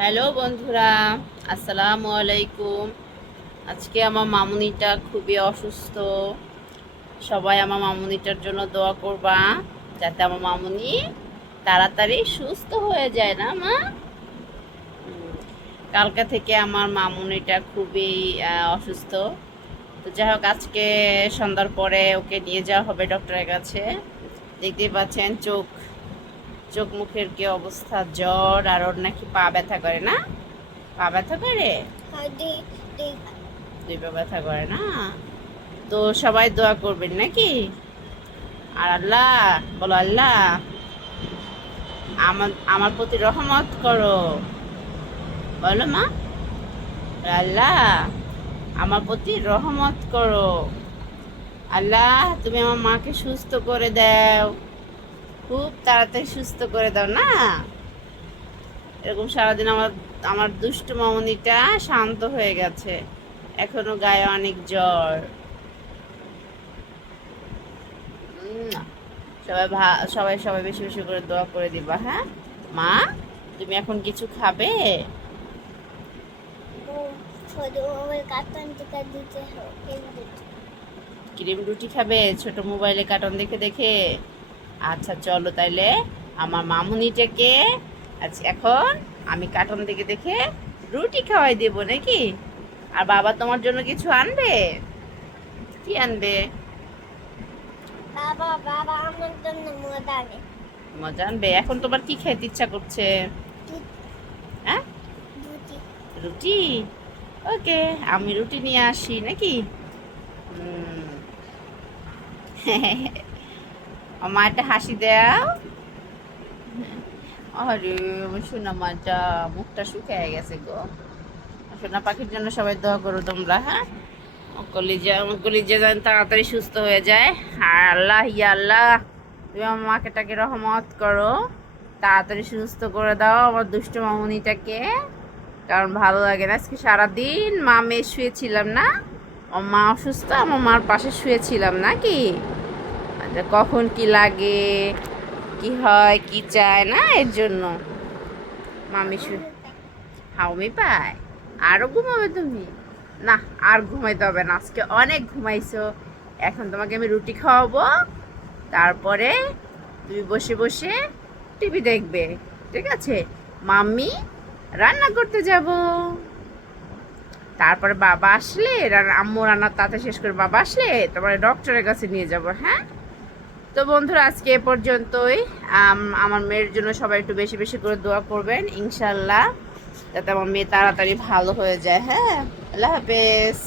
Hello বন্ধুরা, আসসালামু আলাইকুম। আজকে আমার মামুনিটা খুবই অসুস্থ। সবাই আমার মামুনিটার জন্য দোয়া করবা, যাতে আমার মামুনি তাড়াতাড়ি সুস্থ হয়ে যায় না, মা? কালকা থেকে আমার মামুনিটা খুবই অসুস্থ। তো যাই হোক, আজকে সন্ধ্যার পরে ওকে নিয়ে যাওয়া হবে ডক্টরের কাছে। দেখতেই পাচ্ছেন চোখ চোখ মুখের কি অবস্থা? জ্বর আর ওর নাকি পা ব্যথা করে না? পা ব্যথা করে? দুই পা ব্যথা করে না? তো সবাই দোয়া করবেন নাকি? আর আল্লাহ বলো আল্লাহ আমার আমার প্রতি রহমত করো। বলো মা আল্লাহ আমার প্রতি রহমত করো। আল্লাহ তুমি আমার মাকে সুস্থ করে দাও। খুব তাড়াতাড়ি সুস্থ করে দাও না? এরকম সারাদিন আমার আমার দুষ্টু মামনিটা শান্ত হয়ে গেছে। এখনও গায়ে অনেক জ্বর। সবাই সবাই সবাই বেশি বেশি করে দোয়া করে দিবা হ্যাঁ? মা তুমি এখন কিছু খাবে? ক্রিম রুটি খাবে? ছোট মোবাইলে কার্টুন দেখে দেখে? আচ্ছা চলো তাইলে আমার মামুনিটাকে আচ্ছা এখন আমি কার্টুন দেখে দেখে রুটি খাওয়াই দেবো নাকি? আর বাবা তোমার জন্য কিছু আনবে? কি আনবে? বাবা বাবা আমার জন্য মজা আনে। মজা আনবে? এখন তোমার কি খেতে ইচ্ছা করছে? হ্যাঁ? রুটি? ওকে আমি রুটি নিয়ে আসি নাকি? হুম। আমার একটা হাসি দাও। আরে, আমার সোনা মাটা মুখটা শুকিয়ে গেছে গো। সোনা পাখির জন্য সবাই দোয়া করো তোমরা হ্যাঁ? কলিজা আমার কলিজা যেন তাড়াতাড়ি সুস্থ হয়ে যায়। আল্লাহ ইয়া আল্লাহ, তুমি আমার মাকেটাকে রহমত করো। তাড়াতাড়ি সুস্থ করে দাও আমার দুষ্ট মামনিটাকে। কারণ ভালো লাগে না, আজকে সারাদিন মা মেয়ে শুয়েছিলাম না। আমার মা অসুস্থ, আমার মার পাশে শুয়েছিলাম নাকি আচ্ছা কখন কি লাগে, কি হয়, কি চায়, না, এর জন্য। মামি শুয়ে হাউমি পায়। আরও ঘুমাবে তুমি? না, আর ঘুমাইতে হবে না। আজকে অনেক ঘুমাইছো। এখন তোমাকে আমি রুটি খাওয়াবো। তারপরে তুমি বসে বসে টিভি দেখবে। ঠিক আছে? মাম্মি রান্না করতে যাব। তারপরে বাবা আসলে আম্মু রান্নার তাতে শেষ করে বাবা আসলে, তারপরে ডক্টরের কাছে নিয়ে যাব হ্যাঁ? তো বন্ধুরা, আজকে এ পর্যন্তই। আমার মেয়ের জন্য সবাই একটু বেশি বেশি করে দোয়া করবেন, ইনশাল্লাহ, যাতে আমার মেয়ে তাড়াতাড়ি ভালো হয়ে যায়। হ্যাঁ আল্লাহ হাফেজ।